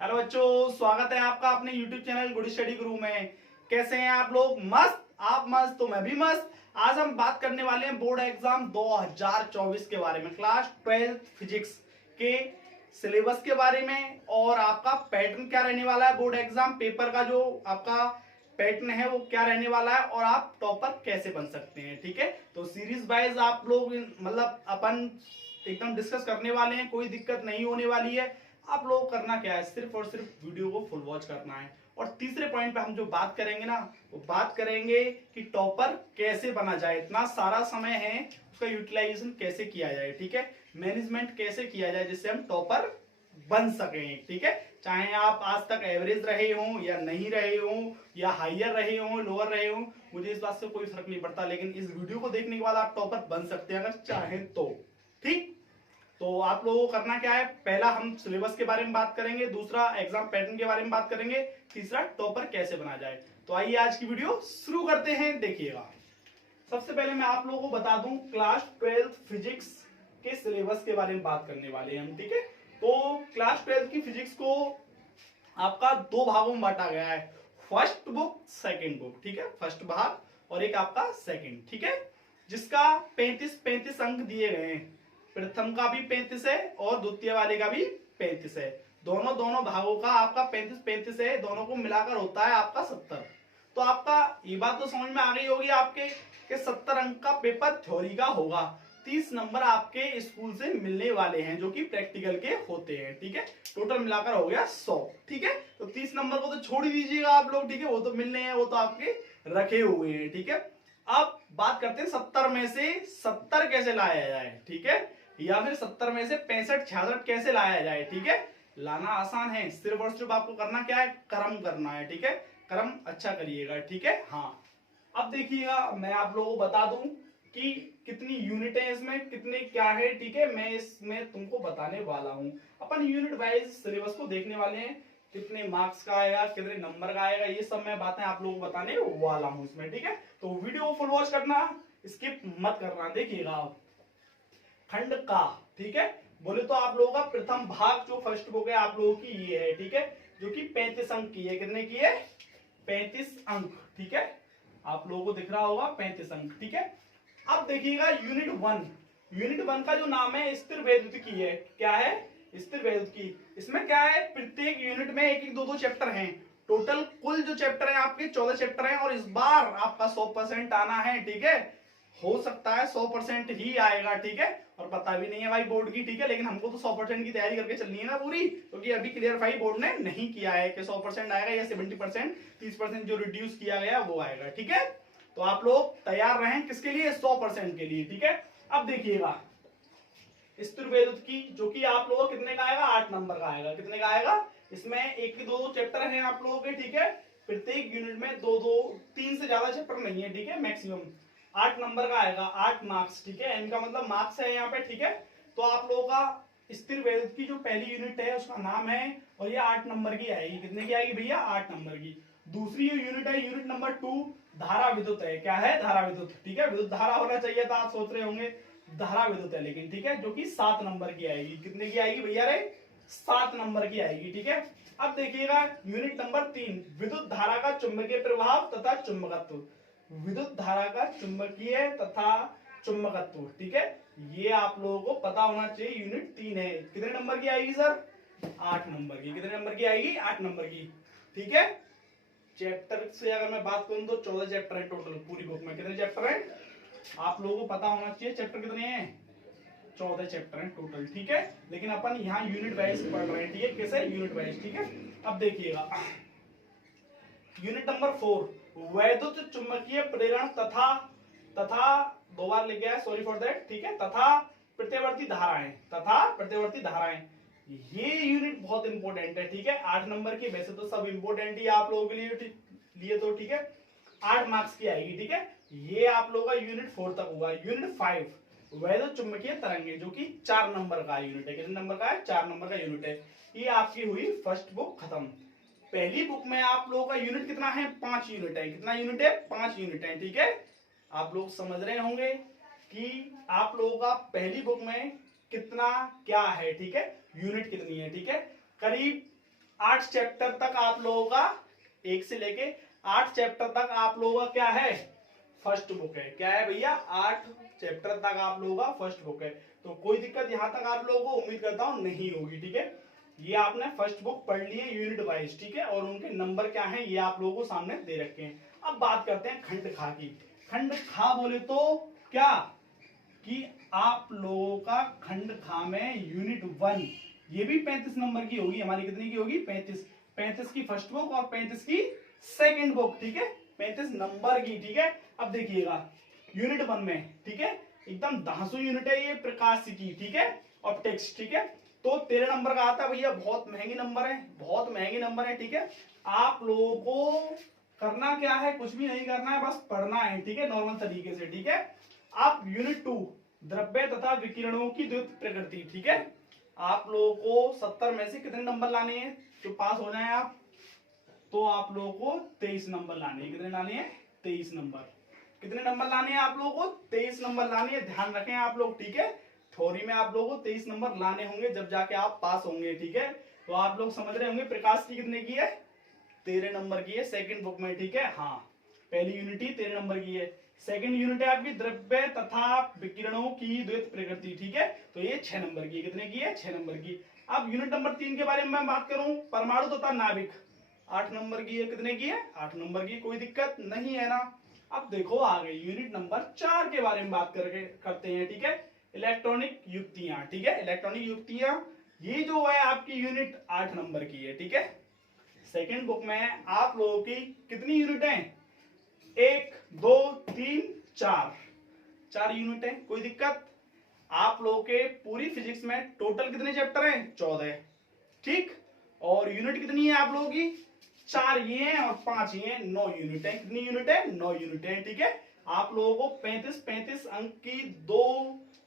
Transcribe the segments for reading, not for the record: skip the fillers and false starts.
Hello बच्चों, स्वागत है आपका अपने YouTube चैनल गुड स्टडी गुरु में। कैसे हैं आप लोग? मस्त? आप मस्त तो मैं भी मस्त। आज हम बात करने वाले हैं बोर्ड एग्जाम 2024 के बारे में, क्लास 12 फिजिक्स के सिलेबस के बारे में और आपका पैटर्न क्या रहने वाला है। बोर्ड एग्जाम पेपर का जो आपका पैटर्न है वो क्या रहने वाला है और आप टॉपर कैसे बन सकते हैं। ठीक है, तो सीरीज वाइज आप लोग मतलब अपन एकदम डिस्कस करने वाले हैं, कोई दिक्कत नहीं होने वाली है। आप लोगों को करना क्या है, सिर्फ और सिर्फ वीडियो को फुल वॉच करना है। और तीसरे पॉइंट पे हम जो बात करेंगे ना, वो बात करेंगे कि टॉपर कैसे बना जाए। इतना सारा समय है, उसका यूटिलाइजेशन कैसे किया जाए। ठीक है, मैनेजमेंट कैसे किया जाए जिससे हम टॉपर बन सकें। ठीक है, चाहे आप आज तक एवरेज रहे हो या नहीं रहे हो, या हाइयर रहे हो लोअर रहे हो, मुझे इस बात से कोई फर्क नहीं पड़ता, लेकिन इस वीडियो को देखने के बाद आप टॉपर बन सकते हैं अगर चाहें तो। ठीक, तो आप लोगों को करना क्या है, पहला हम सिलेबस के बारे में बात करेंगे, दूसरा एग्जाम पैटर्न के बारे में बात करेंगे, तीसरा टॉपर कैसे बना जाए। तो आइए आज की वीडियो शुरू करते हैं। देखिएगा, सबसे पहले मैं आप लोगों को बता दूं, क्लास 12 फिजिक्स के सिलेबस के बारे में बात करने वाले हैं हम। ठीक है, तो क्लास 12 की फिजिक्स को आपका दो भागों में बांटा गया है, फर्स्ट बुक सेकंड बुक। ठीक है, फर्स्ट भाग और एक आपका सेकंड। ठीक है, जिसका 35-35 अंक दिए गए हैं। प्रथम का भी 35 है और द्वितीय वाले का भी 35 है। दोनों दोनों भागों का आपका 35-35 है, दोनों को मिलाकर होता है आपका 70। तो आपका ये बात तो समझ में आ गई होगी आपके कि 70 अंक का पेपर थ्योरी का होगा। 30 नंबर आपके स्कूल से मिलने वाले हैं जो कि प्रैक्टिकल के होते हैं। ठीक है, टोटल मिलाकर हो गया 100। ठीक है, तो 30 नंबर को तो छोड़ ही दीजिएगा आप लोग। ठीक है, वो तो मिलने हैं, वो तो आपके रखे हुए हैं। ठीक है, अब बात करते हैं 70 में से 70 कैसे लाया जाए। ठीक है, या फिर 70 में से 65-66 कैसे लाया जाए। ठीक है, लाना आसान है, सिर्फ और सिर्फ आपको करना क्या है, क्रम करना है। ठीक है, क्रम अच्छा करिएगा। ठीक है, हाँ, अब देखिएगा, मैं आप लोगों को बता दूं कि कितनी यूनिट है इसमें, कितने क्या है। ठीक है, मैं इसमें तुमको बताने वाला हूं। अपन यूनिट वाइज सिलेबस को देखने वाले हैं, कितने मार्क्स का आएगा, कितने नंबर का आएगा, ये सब मैं बातें आप लोगों को बताने वाला हूं इसमें। ठीक है, तो वीडियो को फुल वॉच करना, स्किप मत करना। देखिएगा आप, खंड का, ठीक है, बोले तो आप लोगों का प्रथम भाग जो फर्स्ट बुक है आप लोगों की ये है। ठीक है, जो कि 35 अंक की है। कितने की है? 35 अंक। ठीक है, आप लोगों को दिख रहा होगा 35 अंक। ठीक है, अब देखिएगा यूनिट 1। यूनिट 1 का जो नाम है स्थिर वैद्युत की है। क्या है? स्थिर वैद्युत की। इसमें क्या है, प्रत्येक यूनिट में एक एक दो दो चैप्टर हैं। टोटल कुल जो चैप्टर हैं आपके 14 चैप्टर हैं, और इस बार आपका 100% आना है। ठीक है, हो सकता है 100% ही आएगा। ठीक है, और पता भी नहीं है भाई बोर्ड की। ठीक है, लेकिन हमको तो 100% की तैयारी करके चलनी है ना पूरी, क्योंकि अभी क्लियरफाई बोर्ड ने नहीं किया है कि 100% आएगा या 70%, 30% जो रिड्यूस किया गया वो आएगा। ठीक है, तो आप लोग तैयार रहें किसके लिए, 100% के लिए। ठीक है, अब देखिएगा स्थिर वैद्युत की, जो कि आप लोगों को कितने का आएगा, 8 नंबर का आएगा। कितने का आएगा? इसमें एक के दो चैप्टर हैं आप लोगों के। ठीक है, प्रत्येक यूनिट में दो दो, 3 से ज्यादा चैप्टर नहीं है। ठीक है, मैक्सिमम 8 नंबर का आएगा, 8 मार्क्स। ठीक है, इनका मतलब मार्क्स है यहाँ पे। ठीक है, तो आप लोगों का स्थिर वैद्युत की जो पहली यूनिट है उसका नाम है, और ये 8 नंबर की आएगी। कितने की आएगी भैया? 8 नंबर की। दूसरी यूनिट है यूनिट नंबर 2, धारा विद्युत है। क्या है? धारा विद्युत। ठीक है, विद्युत धारा होना चाहिए था, आप सोच रहे होंगे धारा विद्युत है, लेकिन ठीक है, जो कि 7 नंबर की आएगी। कितने की आएगी भैया रे? 7 नंबर की आएगी। ठीक है, अब देखिएगा यूनिट नंबर 3, विद्युत धारा का चुंबकीय प्रभाव तथा चुंबकत्व। विद्युत धारा का चुंबकीय तथा चुंबकत्व। ठीक है, ये आप लोगों को पता होना चाहिए। यूनिट 3 है, कितने नंबर की आएगी सर? 8 नंबर की। कितने नंबर की आएगी? 8 नंबर की। ठीक है, चैप्टर से अगर मैं बात करूं तो 14 चैप्टर है टोटल पूरी बुक में। कितने चैप्टर है आप लोगों को पता होना चाहिए, चैप्टर कितने हैं? 14 चैप्टर हैं टोटल। ठीक है, लेकिन अपन यहाँ यूनिट वाइज पढ़ रहे हैं। ठीक है, कैसे? Unit wise. ठीक है, अब देखिएगा यूनिट नंबर 4, वैद्युत चुंबकीय प्रेरण तथा तथा दो बार लिख गया, सॉरी फॉर दैट। ठीक है, तथा प्रत्यवर्ती धाराएं, तथा प्रत्यवर्ती धाराएं, ये यूनिट बहुत इंपॉर्टेंट है। ठीक है, 8 नंबर की, वैसे तो सब इंपॉर्टेंट ही आप लोगों के लिए तो ठीक है, 8 मार्क्स की आएगी। ठीक है, ये आप लोगों का यूनिट 4 तक हुआ। यूनिट 5, वैद्युत चुंबकीय तरंगे, जो कि 4 नंबर का यूनिट है। कितने नंबर का है? 4 नंबर का यूनिट है। ये आपकी हुई फर्स्ट बुक खत्म। पहली बुक में आप लोगों का यूनिट कितना है? 5 यूनिट है। कितना यूनिट है? 5 यूनिट है। ठीक है, आप लोग समझ रहे होंगे कि आप लोगों का पहली बुक में कितना क्या है। ठीक है, यूनिट कितनी है। ठीक है, करीब 8 चैप्टर तक आप लोगों का 1 से लेके 8 चैप्टर तक आप लोगों का क्या है, फर्स्ट बुक है। क्या है भैया, 8 चैप्टर तक आप लोगों का फर्स्ट बुक है। तो कोई दिक्कत यहां तक आप लोगों को उम्मीद करता हूं नहीं होगी। ठीक है, ये आपने फर्स्ट बुक पढ़ ली है यूनिट वाइज। ठीक है, और उनके नंबर क्या है ये आप लोगों को सामने दे रखे हैं। अब बात करते हैं खंड खा की। खंड खा बोले तो क्या कि आप लोगों का खंड खा में यूनिट 1 ये भी 35 नंबर की होगी हमारी। कितनी की होगी, 35। 35 की फर्स्ट बुक और 35 की सेकंड बुक। ठीक है, 35 नंबर की। ठीक है, अब देखिएगा यूनिट 1 में, ठीक है, एकदम धांसू यूनिट है ये प्रकाश की। ठीक है, ऑप्टिक्स। ठीक है, तो 13 नंबर का आता है भैया, बहुत महंगी नंबर है, बहुत महंगी नंबर है। ठीक है, आप लोगों को करना क्या है, कुछ भी नहीं करना है, बस पढ़ना है। ठीक है, नॉर्मल तरीके से। ठीक है, आप यूनिट 2 द्रव्य तथा विकिरणों की द्युत प्रकृति। ठीक है, आप लोगों को 70 में से कितने नंबर लाने हैं तो पास हो जाए आप, तो आप लोगों को 23 नंबर लाने हैं। कितने लाने हैं, 23 नंबर। कितने नंबर लाने हैं आप लोगों को, 23 नंबर लाने हैं। ध्यान रखें आप लोग। ठीक है, थ्योरी में आप लोगों को 23 नंबर लाने होंगे जब जाके आप पास होंगे। ठीक है, तो आप लोग समझ रहे होंगे प्रकाश की कितने की है, 13 नंबर की है सेकंड बुक में। ठीक है, हाँ, पहली यूनिट ही 13 नंबर की है। सेकंड यूनिट है आपकी द्रव्य तथा विकिरणों की द्वैत प्रकृति। ठीक है, तो ये 6 नंबर की है। कितने की है, 6 नंबर की। अब यूनिट नंबर 3 के बारे में मैं बात करूं, परमाणु तथा नाभिक, 8 नंबर की है। कितने की है, 8 नंबर की। कोई दिक्कत नहीं है ना। अब देखो आगे यूनिट नंबर 4 के बारे में बात करते हैं। ठीक है, इलेक्ट्रॉनिक युक्तियां। ठीक है, इलेक्ट्रॉनिक युक्तियां ये जो है आपकी यूनिट 8 नंबर की है। ठीक है, सेकंड बुक में आप लोगों की कितनी यूनिट है, 1 2 3 4, 4 यूनिट है। कोई दिक्कत, आप लोगों के पूरी फिजिक्स में टोटल कितने चैप्टर हैं, 14। ठीक, और यूनिट कितनी है आप लोगों की, 4 ये हैं और 5 ये हैं, 9 यूनिट है। कितनी यूनिट है, 9 यूनिट है। ठीक है, आप लोगों को 35 अंक की 2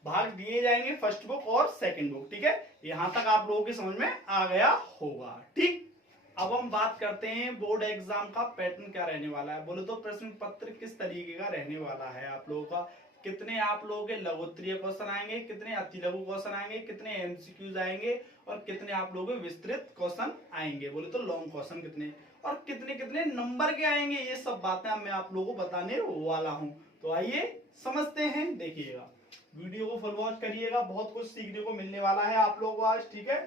भाग दिए जाएंगे, फर्स्ट बुक और सेकंड बुक। ठीक है, यहां तक आप लोगों की समझ में आ गया होगा। ठीक, अब हम बात करते हैं बोर्ड एग्जाम का पैटर्न क्या रहने वाला है। बोले तो प्रश्न पत्र किस तरीके का रहने वाला है आप लोगों का, कितने आप लोगों के लघुत्तरीय क्वेश्चन आएंगे, कितने अति लघु क्वेश्चन आएंगे, कितने एमसीक्यूज आएंगे और कितने आप लोगों के विस्तृत क्वेश्चन आएंगे, बोले तो लॉन्ग क्वेश्चन कितने, और कितने कितने नंबर के आएंगे, ये सब बातें मैं आप लोगों को बताने वाला हूं। तो आइए समझते हैं, देखिएगा वीडियो को फुल वॉच करिएगा, बहुत कुछ सीखने को मिलने वाला है आप लोगों को आज। ठीक है,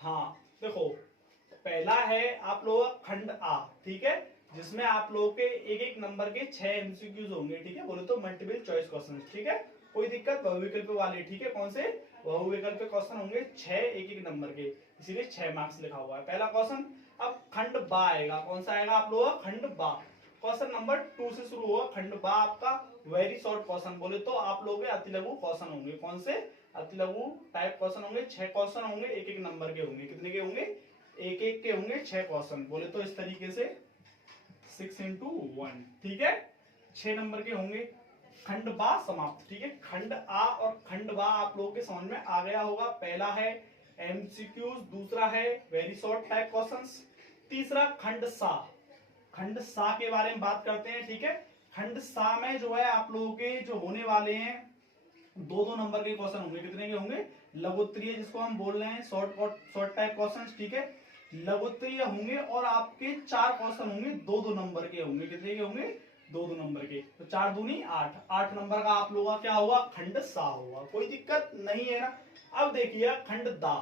हाँ देखो, पहला है आप लोगों का खंड आ। ठीक है, जिसमें आप लोगों के एक एक नंबर के 6 एमसीक्यूज होंगे। ठीक है, बोले तो मल्टीपल चॉइस क्वेश्चन। ठीक है, कोई दिक्कत, बहुविकल्प वाले। ठीक है, कौन से बहुविकल्प क्वेश्चन होंगे, 6 एक एक नंबर के, इसीलिए 6 मार्क्स लिखा हुआ है पहला क्वेश्चन। अब खंड बा आएगा, कौन सा आएगा आप लोगों का, खंड बा। क्वेश्चन नंबर 2 से शुरू होगा खंड बा आपका, वेरी शॉर्ट क्वेश्चन। बोले तो आप लोगों के अति लघु क्वेश्चन होंगे, कौन से अति लघु टाइप क्वेश्चन होंगे, 6 क्वेश्चन होंगे, एक एक नंबर के होंगे। कितने के होंगे, एक एक के होंगे 6 क्वेश्चन। बोले तो इस तरीके से 6 into 1। ठीक है, 6 नंबर के होंगे। खंड बा समाप्त। ठीक है, खंड आ और खंड बा आप लोगों के समझ में आ गया होगा। पहला है एमसीक्यूज, दूसरा है वेरी शॉर्ट टाइप क्वेश्चंस, तीसरा खंड सा। खंड सा के बारे में बात करते हैं। ठीक है, खंड सा में जो है आप लोगों के जो होने वाले हैं 2-2 नंबर के क्वेश्चन होंगे। कितने के होंगे, लघुत्तरीय जिसको हम बोल रहे हैं, शॉर्ट टाइप क्वेश्चन। ठीक है, लघुत्तरीय होंगे और आपके 4 क्वेश्चन होंगे, 2-2 नंबर के होंगे। कितने के होंगे, 2-2 नंबर के। तो 4 दूनी 8, 8 नंबर का आप लोगों का क्या होगा, खंड सा होगा। कोई दिक्कत नहीं है ना। अब देखिए खंड दा।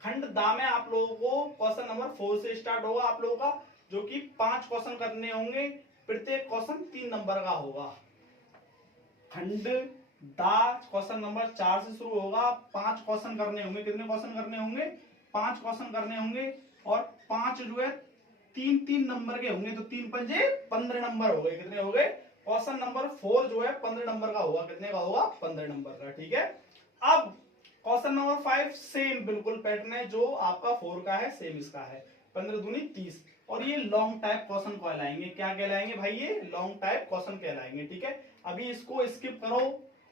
खंड दा में आप लोगों को क्वेश्चन नंबर 4 से स्टार्ट होगा आप लोगों का, जो कि 5 क्वेश्चन करने होंगे, प्रत्येक क्वेश्चन 3 नंबर का होगा। खंड दा क्वेश्चन नंबर 4 से शुरू होगा, 5 क्वेश्चन करने होंगे। कितने क्वेश्चन करने होंगे, 5 क्वेश्चन करने होंगे, और 5 जो है 3-3 नंबर के होंगे, तो 3 पंजे 15 नंबर हो गए। कितने हो गए, क्वेश्चन नंबर 4 जो है 15 नंबर का होगा। कितने का होगा, 15 नंबर का। ठीक है, अब क्वेश्चन नंबर 5 सेम बिल्कुल पैटर्न है जो आपका 4 का है, सेम इसका है, 15 दूनी 30। और ये लॉन्ग टाइप क्वेश्चन कहलाएंगे। क्या कहलाएंगे भाई, ये लॉन्ग टाइप क्वेश्चन कहलाएंगे। ठीक है, अभी इसको स्किप करो,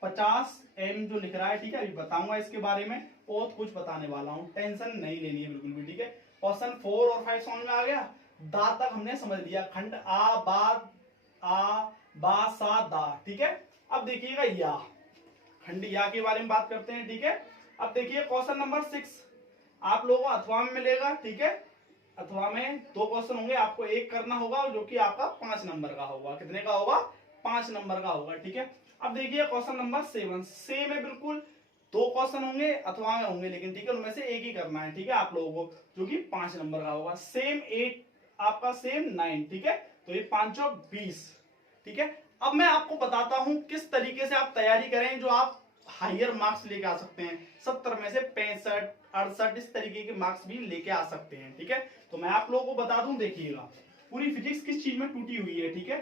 50 एम जो लिख रहा है। ठीक है, अभी बताऊंगा इसके बारे में, बहुत कुछ बताने वाला हूं, टेंशन नहीं लेनी है बिल्कुल भी। ठीक है, क्वेश्चन 4 और 5 समझ में आ गया, दा तक हमने समझ लिया, खंड आ बा सा दा। ठीक है, अब देखिएगा या, खंड या के बारे में बात करते हैं। ठीक है, अब देखिए क्वेश्चन नंबर 6 आप लोगों को अथवा में मिलेगा। ठीक है, अथवा में 2 क्वेश्चन होंगे, आपको एक करना होगा जो कि आपका 5 नंबर का होगा। कितने का होगा? 5 नंबर का होगा। ठीक है, अब देखिए क्वेश्चन नंबर 7 सेम है बिल्कुल, 2 क्वेश्चन होंगे अथवा में होंगे, लेकिन ठीक है उनमें से एक ही करना है। ठीक है, आप लोगों को, जो कि 5 नंबर का होगा। सेम 8 आपका सेम 9। ठीक है, तो ये 5 और 20। ठीक है, अब मैं आपको बताता हूं किस तरीके से आप तैयारी करें जो आप हायर मार्क्स लेके आ सकते हैं। 70 में से 65, 68 इस तरीके के मार्क्स भी लेके आ सकते हैं। ठीक है, तो मैं आप लोगों को बता दूं, देखिएगा पूरी फिजिक्स किस चीज में टूटी हुई है। ठीक है,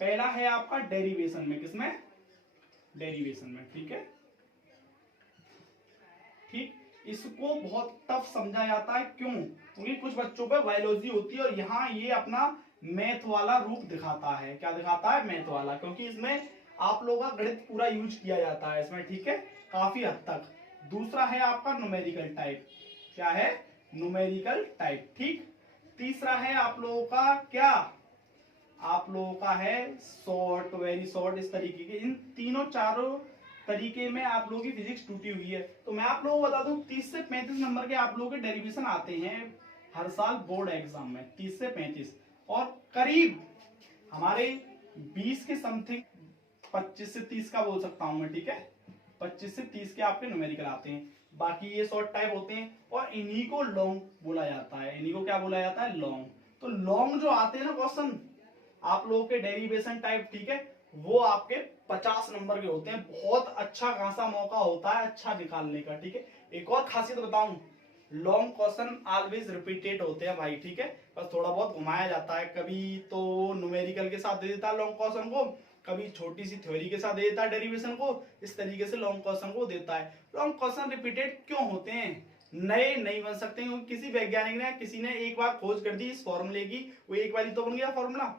पहला है आपका डेरिवेशन में, किसमें? डेरिवेशन में। ठीक है, ठीक, इसको बहुत टफ समझा जाता है। क्यों? क्योंकि कुछ बच्चों पे बायोलॉजी होती है और यहाँ ये अपना मैथ वाला रूप दिखाता है। क्या दिखाता है? मैथ वाला, क्योंकि इसमें आप लोगों का गणित पूरा यूज किया जाता है इसमें। ठीक है, काफी हद तक। दूसरा है आपका न्यूमेरिकल टाइप। क्या है? Numerical type. ठीक, तीसरा है आप लोगों का क्या? आप लोगों का है शॉर्ट, वेरी शॉर्ट, इस तरीके के। इन तीनों चारों तरीके में आप लोगों की फिजिक्स टूटी हुई है। तो मैं आप लोगों को बता दूं 30 से 35 नंबर के आप लोगों के डेरिवेशन आते हैं हर साल बोर्ड एग्जाम में, 30 से 35, और करीब हमारे 20 के समथिंग, 25 से 30 का बोल सकता हूं मैं। ठीक है, 25 से 30 के आपके न्यूमेरिकल आते हैं। बाकी ये शॉर्ट टाइप होते हैं और इन्हीं को लॉन्ग बोला जाता है। इन्हीं को क्या बोला जाता है? लॉन्ग। तो लॉन्ग जो आते हैं ना क्वेश्चन आप लोगों के डेरिवेशन टाइप, ठीक है, वो आपके 50 नंबर के होते हैं। बहुत अच्छा खासा मौका होता है अच्छा निकालने का। ठीक है, एक और खासियत बताऊं, लॉन्ग क्वेश्चन ऑलवेज रिपीटेड होते हैं भाई। ठीक है, बस थोड़ा बहुत घुमाया जाता है, कभी तो न्यूमेरिकल के साथ दे देता है लॉन्ग क्वेश्चन को, कभी छोटी सी थ्योरी के साथ दे देता है डेरिवेशन को। इस तरीके से लॉन्ग क्वेश्चन को देता है। लॉन्ग क्वेश्चन रिपीटेड क्यों होते हैं? नए नहीं बन सकते, क्योंकि किसी वैज्ञानिक ने, किसी ने एक बार खोज कर दी इस फॉर्मूले की, वो एक बार ही तो बन गया फॉर्मूला।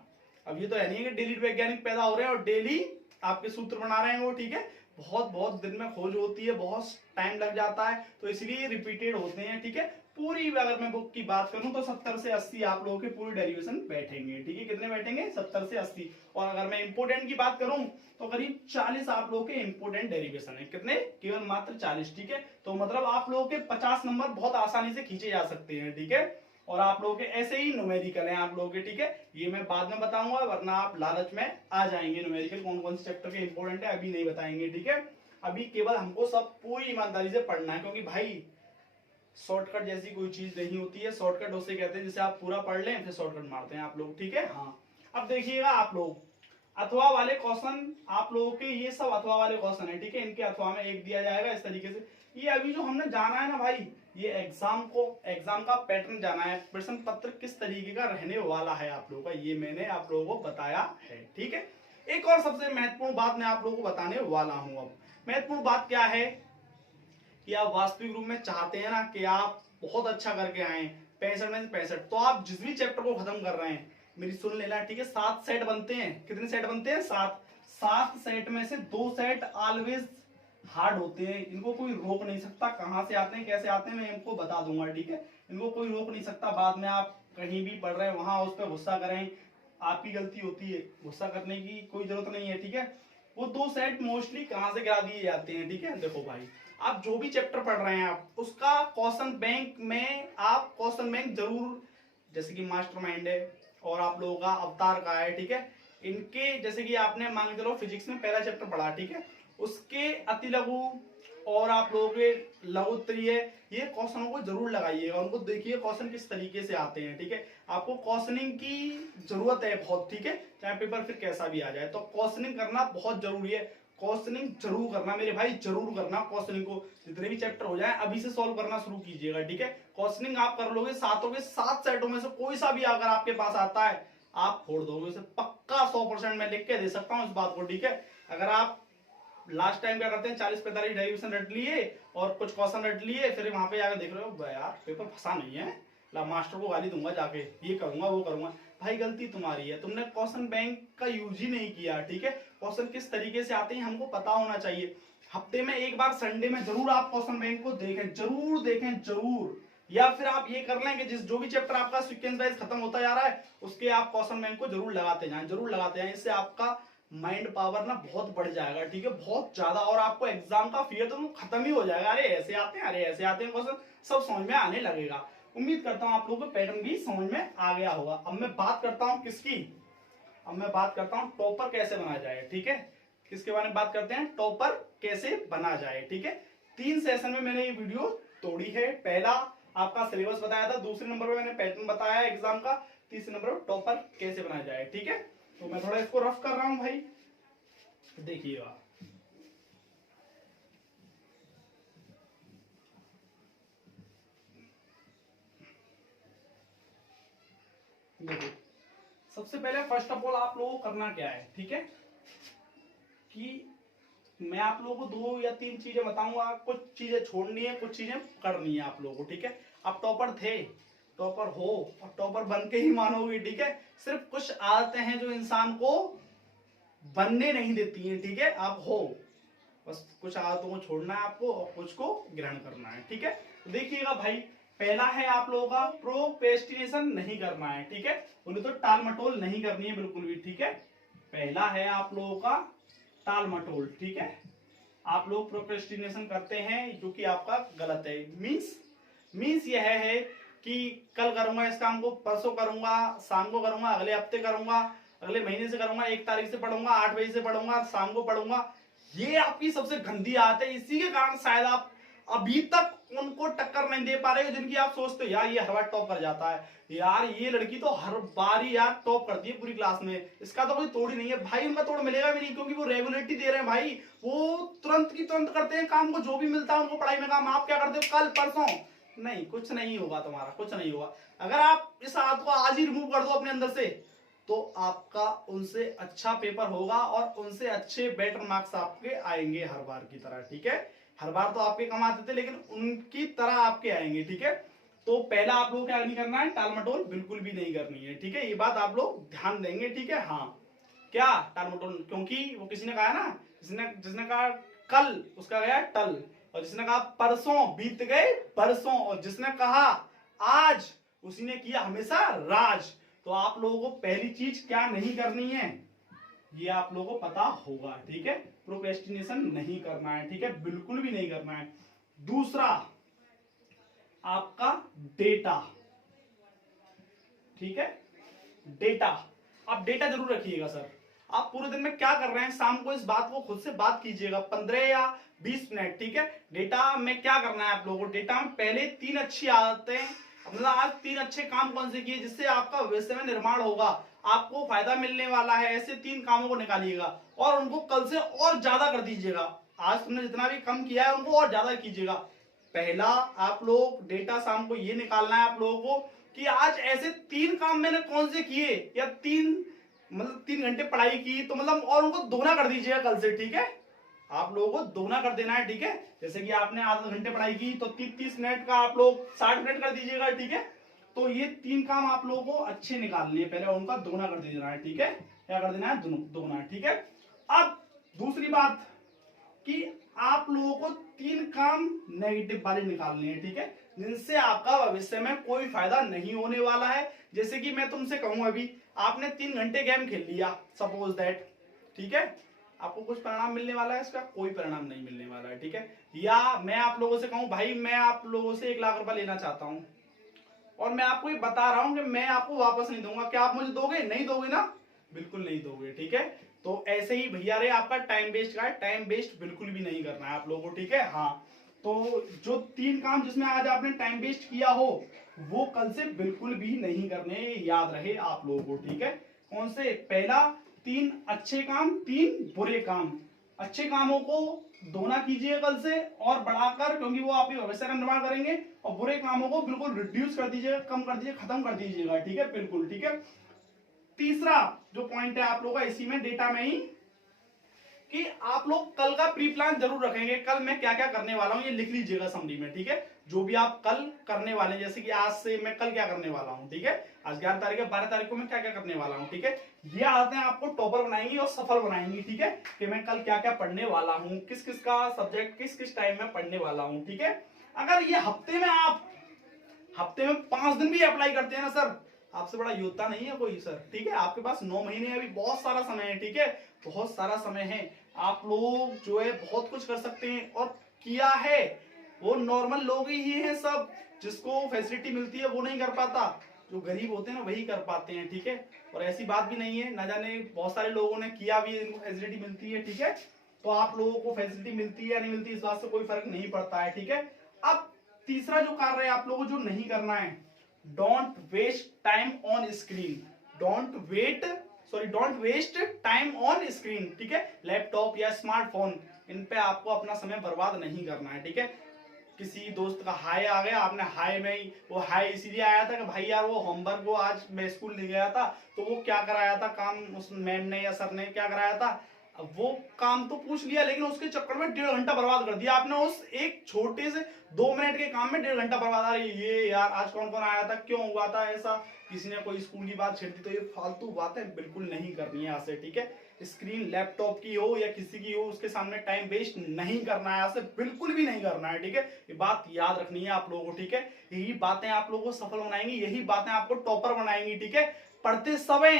अब ये तो है नहीं कि डेली वैज्ञानिक पैदा हो रहे हैं और डेली आपके सूत्र बना रहे हैं वो। ठीक है, बहुत बहुत दिन में खोज होती है, बहुत टाइम लग जाता है, तो इसलिए रिपीटेड होते हैं। ठीक है, पूरी अगर मैं बुक की बात करूं तो 70 से 80 आप लोगों के पूरी डेरिवेशन बैठेंगे। ठीक है, कितने बैठेंगे? 70 से 80। और अगर मैं इंपोर्टेंट की बात करूं तो करीब 40 आप लोगों के इंपोर्टेंट डेरिवेशन है। कितने? केवल मात्र 40। ठीक है, तो मतलब आप लोगों के 50 नंबर बहुत आसानी से खींचे जा सकते हैं। ठीक है, और आप लोगों के ऐसे ही न्यूमेरिकल हैं आप लोगों के। ठीक है, ये मैं बाद में बताऊंगा, वरना आप लालच में आ जाएंगे। न्यूमेरिकल कौन कौन से चैप्टर के इंपोर्टेंट है अभी नहीं बताएंगे। ठीक है, अभी केवल हमको सब पूरी ईमानदारी से पढ़ना है, क्योंकि भाई शॉर्टकट जैसी कोई चीज नहीं होती है। शॉर्टकट उसे कहते हैं जिसे आप पूरा पढ़ लें फिर शॉर्टकट मारते हैं आप लोग। ठीक है, हाँ, अब देखिएगा आप लोग अथवा वाले क्वेश्चन, आप लोगों के ये सब अथवा वाले क्वेश्चन है। ठीक है, इनके अथवा में एक दिया जाएगा इस तरीके से। ये अभी जो हमने जाना है ना भाई, ये एग्जाम का पैटर्न जाना है, प्रश्न पत्र किस तरीके का रहने वाला है आप लोगों का, ये मैंने आप लोगों को बताया है। ठीक है, एक और सबसे महत्वपूर्ण बात मैं आप लोगों को बताने वाला हूं। अब महत्वपूर्ण बात क्या है कि आप वास्तविक रूप में चाहते हैं ना कि आप बहुत अच्छा करके आए 65 में से 65, तो आप जिस भी चैप्टर को खत्म कर रहे हैं मेरी सुन लेना। ठीक है, 7 सेट बनते हैं। कितने सेट बनते हैं? 7। 7 सेट में से 2 सेट ऑलवेज हार्ड होते हैं, इनको कोई रोक नहीं सकता। कहां से आते हैं कैसे आते हैं मैं इनको बता दूंगा। ठीक है, इनको कोई रोक नहीं सकता। बाद में आप कहीं भी पढ़ रहे हैं वहां उस पर गुस्सा करें, आपकी गलती होती है, गुस्सा करने की कोई जरूरत नहीं है। ठीक है, वो 2 सेट मोस्टली कहां से गिरा दिए जाते हैं। ठीक है, देखो भाई, आप जो भी चैप्टर पढ़ रहे हैं आप उसका क्वेश्चन बैंक में आप क्वेश्चन बैंक जरूर, जैसे कि मास्टरमाइंड है और आप लोगों का अवतार का है। ठीक है, इनके जैसे कि आपने मान के चलो फिजिक्स में पहला चैप्टर पढ़ा, ठीक है, उसके अति लघु और आप लोगों के लघुत्तरीय, ये क्वेश्चनों को जरूर लगाइएगा, उनको देखिए क्वेश्चन किस तरीके से आते हैं। ठीक है, आपको क्वेश्चनिंग की जरूरत है बहुत। ठीक है, चाहे पेपर फिर कैसा भी आ जाए, तो क्वेश्चनिंग करना बहुत जरूरी है। क्वेश्चनिंग जरूर करना मेरे भाई, जरूर करना क्वेश्चनिंग को। जितने भी चैप्टर हो जाए अभी से सॉल्व करना शुरू कीजिएगा। ठीक है, क्वेश्चनिंग आप कर लोगे, सातों के 7 सेटों में से कोई सा भी अगर आपके पास आता है आप फोड़ दोगे उसे, पक्का 100% मैं लिख के दे सकता हूं इस बात को। ठीक है, अगर आप लास्ट टाइम क्या करते हैं 40-45 डेरिवेशन रट लिए और कुछ क्वेश्चन रट लिए, फिर वहां पे जाकर देख रहे हो यार पेपर फंसा नहीं है, ला मास्टर को गाली दूंगा जाके, ये करूंगा वो करूंगा। भाई गलती तुम्हारी है, तुमने क्वेश्चन बैंक का यूज ही नहीं किया। ठीक है, क्वेश्चन किस तरीके से आते हैं हमको पता होना चाहिए। हफ्ते में एक बार संडे में जरूर आप क्वेश्चन बैंक को देखें, जरूर देखें जरूर। या फिर आप ये कर लें कि जिस जो भी चैप्टर आपका सीक्वेंस वाइज खत्म होता जा रहा है उसके आप क्वेश्चन बैंक को जरूर लगाते जाएं, जरूर लगाते जाएं। इससे आपका माइंड पावर ना बहुत बढ़ जाएगा। ठीक है, बहुत ज्यादा, और आपको एग्जाम का फियर तो खत्म ही हो जाएगा। अरे ऐसे आते हैं, अरे ऐसे आते हैं क्वेश्चन, सब समझ में आने लगेगा। उम्मीद करता हूं आप लोगों को पैटर्न भी समझ में आ गया होगा। अब मैं बात करता हूं किसकी, अब मैं बात करता हूं टॉपर कैसे बना जाए। ठीक है, किसके बारे में बात करते हैं, टॉपर कैसे बना जाए। ठीक है, 3 सेशन में मैंने ये वीडियो तोड़ी है। पहला आपका सिलेबस बताया था, दूसरे नंबर पे मैंने पैटर्न बताया एग्जाम का, तीसरे नंबर पर टॉपर कैसे बनाया जाए। ठीक है, तो मैं थोड़ा इसको रफ कर रहा हूं भाई, देखिएगा। देखो, सबसे पहले फर्स्ट ऑफ ऑल आप लोगों को करना क्या है, ठीक है, कि मैं आप लोगों को 2 या 3 चीजें बताऊंगा, कुछ चीजें छोड़नी है, कुछ चीजें करनी है आप लोगों को। ठीक है, आप टॉपर थे, टॉपर हो और टॉपर बन के ही मानोगे। ठीक है, सिर्फ कुछ आदतें हैं जो इंसान को बनने नहीं देती हैं। ठीक है, आप हो, बस कुछ आदतों को छोड़ना है आपको और कुछ को ग्रहण करना है। ठीक है, तो देखिएगा भाई, पहला है आप लोगों का प्रोक्रेस्टिनेशन नहीं करना है। ठीक है, बोले तो टाल मटोल नहीं करनी है बिल्कुल भी। ठीक है, पहला है आप लोगों का टाल मटोल। ठीक है, आप लोग प्रोक्रेस्टिनेशन करते हैं जो कि आपका गलत है। मीन्स यह है कि कल करूंगा इस काम को, परसों करूंगा, शाम को करूंगा, अगले हफ्ते करूंगा, अगले महीने से करूंगा, 1 तारीख से पढ़ूंगा, 8 बजे से पढ़ूंगा, शाम को पढ़ूंगा। ये आपकी सबसे गंदी आदत है। इसी के कारण शायद आप अभी तक उनको टक्कर नहीं दे पा रहे हो जिनकी आप सोचते हो यार ये हर बार टॉप कर जाता है, यार ये लड़की तो हर बार ही यार टॉप करती है पूरी क्लास में, इसका तो कोई तोड़ ही नहीं है। भाई उनका तोड़ मिलेगा भी नहीं, क्योंकि वो रेगुलरिटी दे रहे हैं भाई, वो तुरंत की तुरंत करते हैं काम को, जो भी मिलता है उनको पढ़ाई में काम। आप क्या करते हो, कल परसों नहीं, कुछ नहीं होगा तुम्हारा, कुछ नहीं होगा। अगर आप इस आदत को आज ही रिमूव कर दो अपने अंदर से, तो आपका उनसे अच्छा पेपर होगा और उनसे अच्छे बेटर मार्क्स आपके आएंगे हर बार की तरह। ठीक है, हर बार तो आपके कम आते थे, लेकिन उनकी तरह आपके आएंगे। ठीक है, तो पहला आप लोग क्या नहीं करना है, टाल मटोल बिल्कुल भी नहीं करनी है। ठीक है, ये बात आप लोग ध्यान देंगे। ठीक है, हाँ, क्या टाल मटोल, क्योंकि वो किसी ने कहा ना, जिसने कहा कल उसका गया टल, और जिसने कहा परसों बीत गए बरसों, और जिसने कहा आज उसी ने किया हमेशा राज। तो आप लोगों को पहली चीज क्या नहीं करनी है, ये आप लोगों को पता होगा। ठीक है, प्रोक्रेस्टिनेशन नहीं करना है। ठीक है, बिल्कुल भी नहीं करना है। दूसरा आपका डेटा। ठीक है, डेटा, आप डेटा जरूर रखिएगा सर। आप पूरे दिन में क्या कर रहे हैं, शाम को इस बात को खुद से बात कीजिएगा 15 या 20 मिनट। ठीक है, डेटा में क्या करना है आप लोगों को, डेटा में पहले 3 अच्छी आदतें, मतलब आज 3 अच्छे काम कौन से किए जिससे आपका भविष्य में निर्माण होगा, आपको फायदा मिलने वाला है, ऐसे 3 कामों को निकालिएगा और उनको कल से और ज्यादा कर दीजिएगा। आज तुमने जितना भी कम किया है उनको और ज्यादा कीजिएगा। पहला आप लोग डेटा शाम को ये निकालना है आप लोगों को कि आज ऐसे 3 काम मैंने कौन से किए, या 3 घंटे पढ़ाई की, तो मतलब और उनको दोगुना कर दीजिएगा कल से। ठीक है, आप लोगों को दोगुना कर देना है। ठीक है, जैसे कि आपने आधे घंटे पढ़ाई की तो 30 मिनट का आप लोग 60 मिनट कर दीजिएगा। ठीक है, तो ये 3 काम आप लोगों को अच्छे निकालने हैं, पहले उनका दोगुना कर देना है। ठीक है, क्या कर देना है, दोगुना। ठीक है, अब दूसरी बात कि आप लोगों को 3 काम नेगेटिव वाले निकालने हैं। ठीक है, जिनसे आपका भविष्य में कोई फायदा नहीं होने वाला है। जैसे कि मैं तुमसे कहूं, अभी आपने 3 घंटे गेम खेल लिया, सपोज दैट, ठीक है, आपको कुछ परिणाम मिलने वाला है, इसका कोई परिणाम नहीं मिलने वाला है। ठीक है, या मैं आप लोगों से कहूं भाई मैं आप लोगों से 1 लाख रुपए लेना चाहता हूं और मैं आपको ये बता रहा हूं कि मैं आपको वापस नहीं दूंगा, क्या आप मुझे दोगे, नहीं दोगे ना, बिल्कुल नहीं दोगे। ठीक है, तो ऐसे ही भैया रे आपका टाइम वेस्ट का है, टाइम वेस्ट बिल्कुल भी नहीं करना है आप लोगों को। ठीक है, हाँ, तो जो 3 काम जिसमें आज आपने टाइम वेस्ट किया हो वो कल से बिल्कुल भी नहीं करने, याद रहे आप लोगों को। ठीक है, कौन से, पहला 3 अच्छे काम, 3 बुरे काम। अच्छे कामों को दोगुना कीजिए कल से और बढ़ाकर, क्योंकि वो आपके भविष्य का निर्माण करेंगे, और बुरे कामों को बिल्कुल रिड्यूस कर दीजिएगा, कम कर दीजिए, खत्म कर दीजिएगा। ठीक है, बिल्कुल। ठीक है, तीसरा जो पॉइंट है आप लोगों का इसी में डेटा में ही, कि आप लोग कल का प्री प्लान जरूर रखेंगे, कल मैं क्या क्या करने वाला हूं ये लिख लीजिएगा समरी में। ठीक है, जो भी आप कल करने वाले हैं, जैसे कि आज से मैं कल क्या करने वाला हूं। ठीक है, आज 11 तारीख है, 12 तारीख को मैं क्या क्या करने वाला हूं। ठीक है, ये आदतें आपको टॉपर बनाएंगी और सफल बनाएंगी। ठीक है, कि मैं कल क्या क्या पढ़ने वाला हूं, किस किस का सब्जेक्ट किस किस टाइम में पढ़ने वाला हूं। ठीक है, अगर ये हफ्ते में 5 दिन भी अप्लाई करते हैं ना सर, आपसे बड़ा योद्धा नहीं है कोई सर। ठीक है, आपके पास 9 महीने अभी बहुत सारा समय है। ठीक है, बहुत सारा समय है, आप लोग जो है बहुत कुछ कर सकते हैं और किया है। वो नॉर्मल लोग ही हैं सब, जिसको फैसिलिटी मिलती है वो नहीं कर पाता, जो गरीब होते हैं ना वही कर पाते हैं, ठीक है। और ऐसी बात भी नहीं है, ना जाने बहुत सारे लोगों ने किया भी, इनको फैसिलिटी मिलती है, ठीक है। तो आप लोगों को फैसिलिटी मिलती है या नहीं मिलती, इस बात से कोई फर्क नहीं पड़ता है, ठीक है। अब तीसरा जो कार्य है आप लोगों को जो नहीं करना है, don't waste time on screen, don't waste time on screen, ठीक है। लैपटॉप या स्मार्टफोन, इन पे आपको अपना समय बर्बाद नहीं करना है, ठीक है। किसी दोस्त का हाय आ गया, आपने हाय में ही, वो हाय इसीलिए आया था कि भाई यार वो होमवर्क वो आज मैं स्कूल ले गया था तो वो क्या कराया था काम, उस मैम ने या सर ने क्या कराया था, अब वो काम तो पूछ लिया, लेकिन उसके चक्कर में 1.5 घंटा बर्बाद कर दिया आपने, उस एक छोटे से 2 मिनट के काम में 1.5 घंटा बर्बाद। आ रही ये यार आज कौन कौन आया था, क्यों हुआ था ऐसा, किसी ने कोई स्कूल की बात छेड़ दी, तो ये फालतू बातें बिल्कुल नहीं करनी है आज से, ठीक है। स्क्रीन लैपटॉप की हो या किसी की हो, उसके सामने टाइम वेस्ट नहीं करना है, आज से बिल्कुल भी नहीं करना है, ठीक है। ये बात याद रखनी है आप लोगों को, ठीक है। यही बातें आप लोगों को सफल बनाएंगी, यही बातें आपको टॉपर बनाएंगी, ठीक है। पढ़ते समय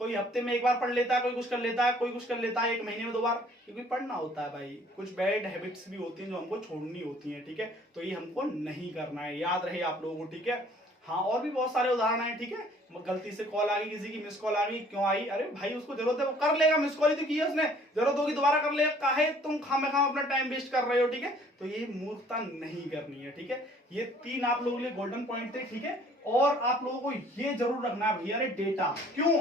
कोई हफ्ते में एक बार पढ़ लेता है, कोई कुछ कर लेता है, कोई कुछ कर लेता है, एक महीने में 2 बार, क्योंकि पढ़ना होता है भाई। कुछ बैड हैबिट्स भी होती हैं जो हमको छोड़नी होती हैं, ठीक है। तो ये हमको नहीं करना है, याद रहे आप लोगों को, ठीक है। हाँ, और भी बहुत सारे उदाहरण हैं, ठीक है। गलती से कॉल आ गई, किसी की मिस कॉल आ गई, क्यों आई, अरे भाई उसको जरूरत है वो कर लेगा, मिस कॉल ही तो की है उसने, जरूरत होगी दोबारा कर लेगा, काहे तुम खामखा अपना टाइम वेस्ट कर रहे हो, ठीक है। तो ये मूर्खता नहीं करनी है, ठीक है। ये 3 आप लोगों के लिए गोल्डन पॉइंट थे, ठीक है। और आप लोगों को ये जरूर रखना है भैया, अरे डेटा, क्यों,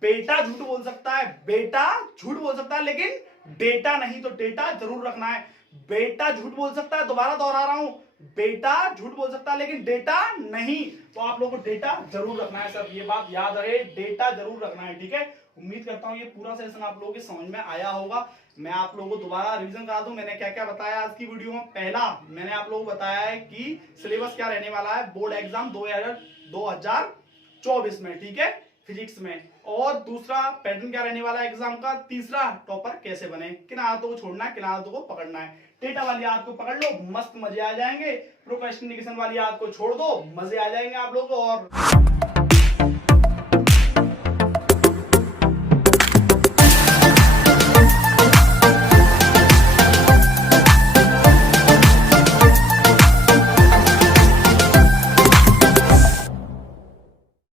बेटा झूठ बोल सकता है, बेटा झूठ बोल सकता है, लेकिन डेटा नहीं, तो डेटा जरूर रखना है। बेटा झूठ बोल सकता है, दोबारा दोहरा रहा हूं, बेटा झूठ बोल सकता है लेकिन डेटा नहीं, तो आप लोगों को डेटा जरूर रखना है सर, ये बात याद रहे, डेटा जरूर रखना है, ठीक है। उम्मीद करता हूं ये पूरा सेशन आप लोगों के समझ में आया होगा। मैं आप लोगों को दोबारा रिवीजन करा दूं, मैंने क्या क्या बताया आज की वीडियो में। पहला मैंने आप लोगों को बताया है कि सिलेबस क्या रहने वाला है बोर्ड एग्जाम 2024 में, ठीक है, फिजिक्स में। और दूसरा पैटर्न क्या रहने वाला है एग्जाम का। तीसरा टॉपर कैसे बने, किन आदतों को छोड़ना है, किन आदतों को पकड़ना है। डेटा वाली आदत को पकड़ लो, मस्त मजे आ जाएंगे। प्रोक्रेस्टिनेशन वाली आदत को छोड़ दो, मजे आ जाएंगे आप लोगों को। और